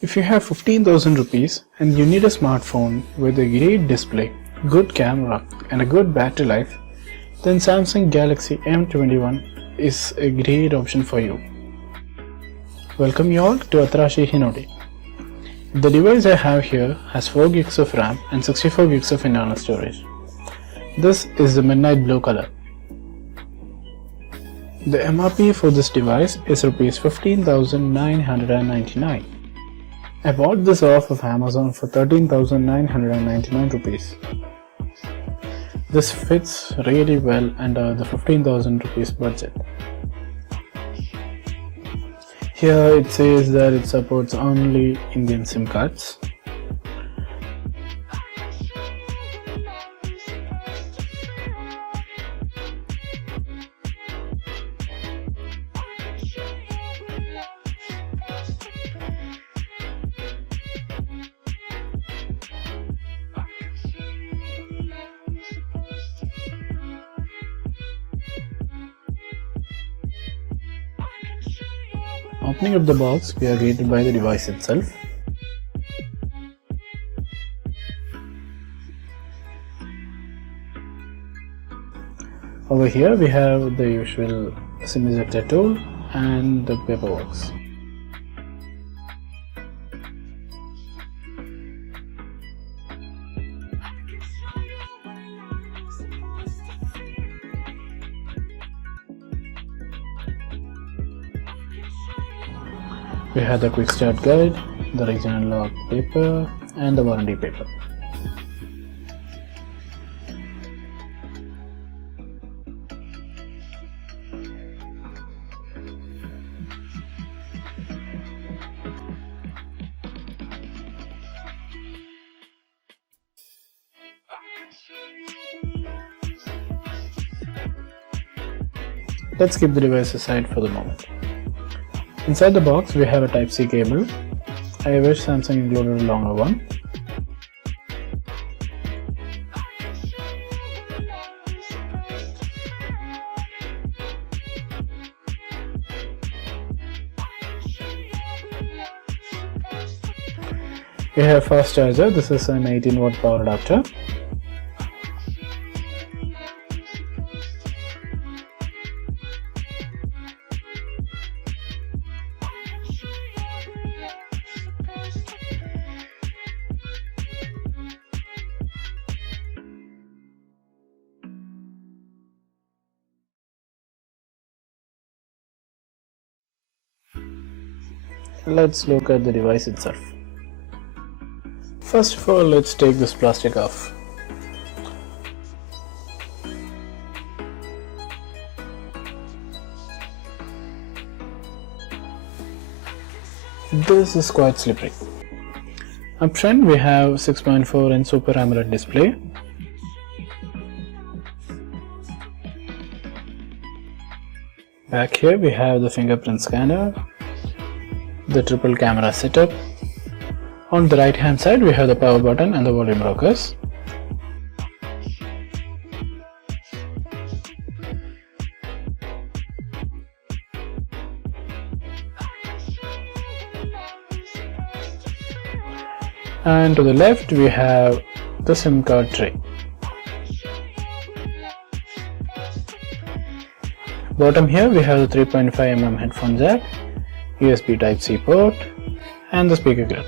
If you have 15,000 rupees and you need a smartphone with a great display, good camera and a good battery life, then Samsung Galaxy M21 is a great option for you. Welcome you all to Atarashi Hinode. The device I have here has 4 GB of RAM and 64 GB of internal storage. This is the midnight blue color. The MRP for this device is Rs 15,999. I bought this off of Amazon for 13,999 rupees. This fits really well under the 15,000 rupees budget. Here it says that it supports only Indian SIM cards. Opening up the box, we are greeted by the device itself. Over here we have the usual SIM ejector tool and the paperwork. We have the quick start guide, the original log paper and the warranty paper. Let's keep the device aside for the moment. Inside the box we have a Type-C cable. I wish Samsung included a longer one. We have fast charger. This is an 18-watt power adapter. Let's look at the device itself. First of all, let's take this plastic off. This is quite slippery. Up front we have 6.4-inch Super AMOLED display. Back here we have the fingerprint scanner, the triple camera setup. On the right hand side we have the power button and the volume rockers. And to the left we have the SIM card tray. Bottom here we have the 3.5mm headphone jack, USB Type-C port and the speaker grill.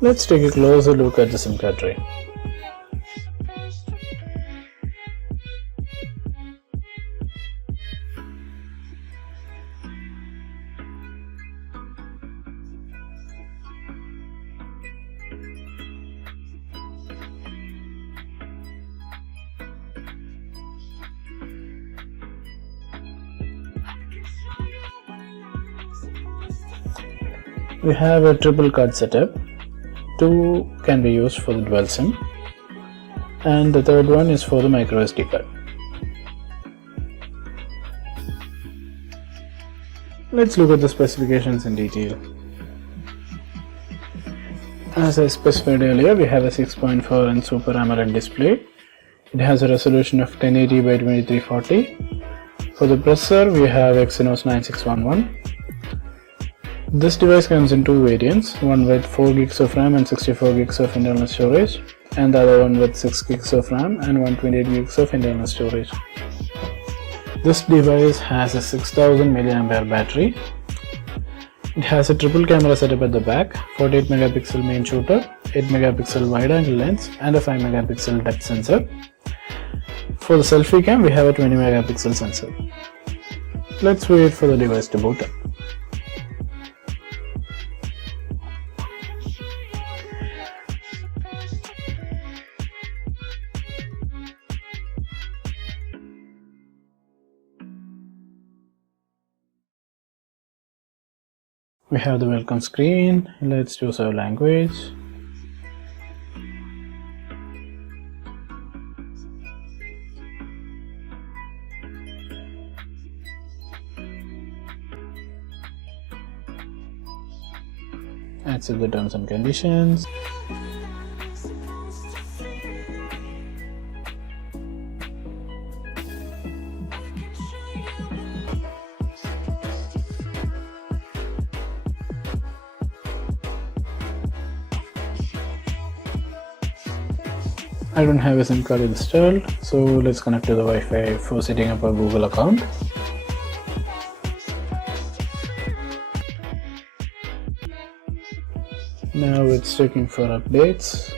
Let's take a closer look at the SIM card tray. We have a triple card setup. 2 can be used for the dual SIM and the third one is for the micro SD card. Let's look at the specifications in detail. As I specified earlier, we have a 6.4-inch Super AMOLED display. It has a resolution of 1080 by 2340. For the processor, we have Exynos 9611. This device comes in two variants, one with 4 gigs of RAM and 64 gigs of internal storage, and the other one with 6 gigs of RAM and 128 gigs of internal storage. This device has a 6000 mAh battery. It has a triple camera setup at the back, 48 megapixel main shooter, 8 megapixel wide angle lens, and a 5 megapixel depth sensor. For the selfie cam, we have a 20 megapixel sensor. Let's wait for the device to boot up. We have the welcome screen. Let's choose our language. Accept the terms and conditions. I don't have a SIM card installed, so let's connect to the Wi-Fi for setting up a Google account. Now it's checking for updates.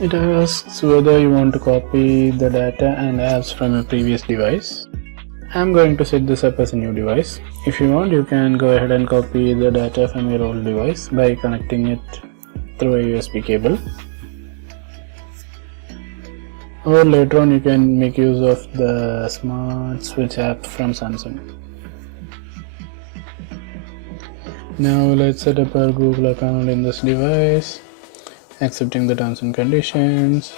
It asks whether you want to copy the data and apps from a previous device. I'm going to set this up as a new device. If you want, you can go ahead and copy the data from your old device by connecting it through a USB cable. Or later on you can make use of the Smart Switch app from Samsung. Now let's set up our Google account in this device. Accepting the terms and conditions,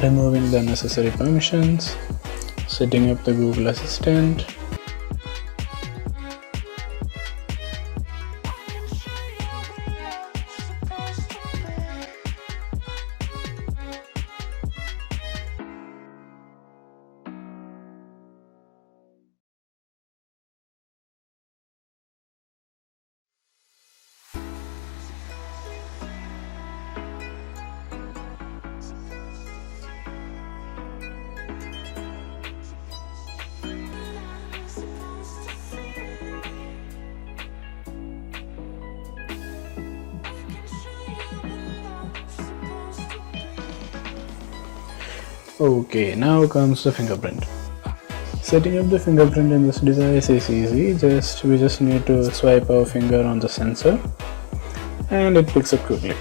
removing the necessary permissions, setting up the Google Assistant. Okay, now comes the fingerprint. Setting up the fingerprint in this device is easy. We just need to swipe our finger on the sensor and it picks up quickly.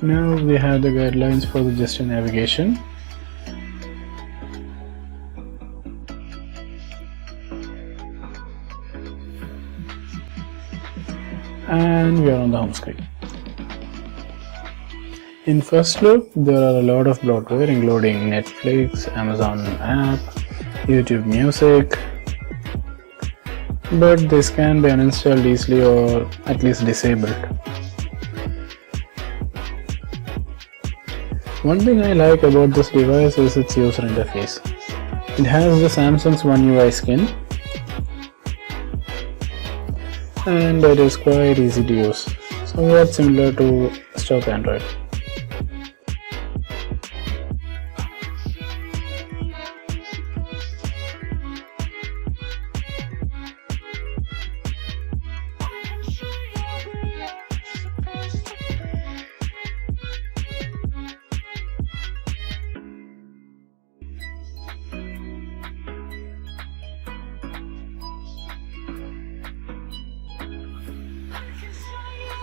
Now we have the guidelines for the gesture navigation. And we are on the home screen. In first look, there are a lot of bloatware including Netflix, Amazon app, YouTube Music, but this can be uninstalled easily or at least disabled. One thing I like about this device is its user interface. It has the Samsung's One UI skin. and it is quite easy to use, somewhat similar to stock Android.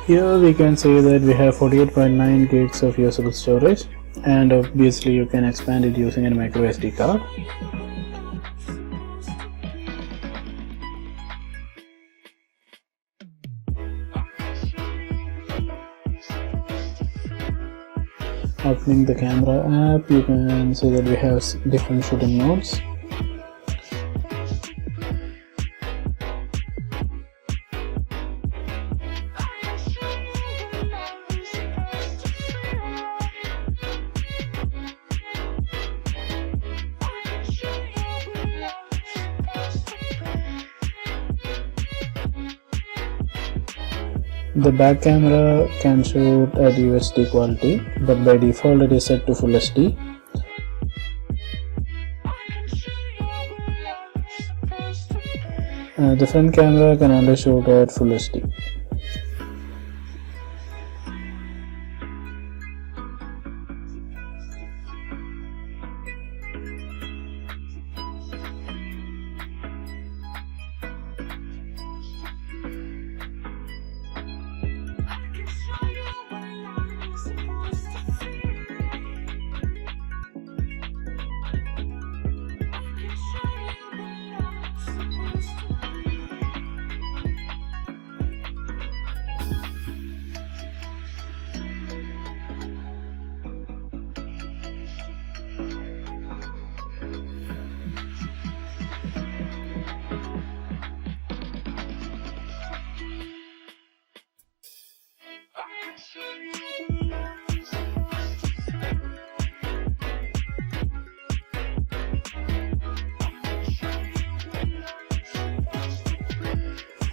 Here we can say that we have 48.9 gigs of usable storage, and obviously you can expand it using a micro SD card. Opening the camera app, you can see that we have different shooting modes. The back camera can shoot at UHD quality, but by default it is set to Full HD. The front camera can only shoot at Full HD.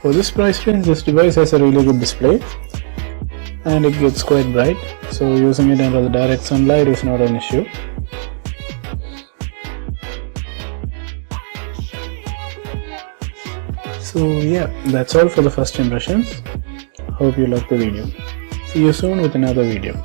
For this price range, this device has a really good display and it gets quite bright, so using it under the direct sunlight is not an issue. So yeah, that's all for the first impressions. Hope you liked the video. See you soon with another video.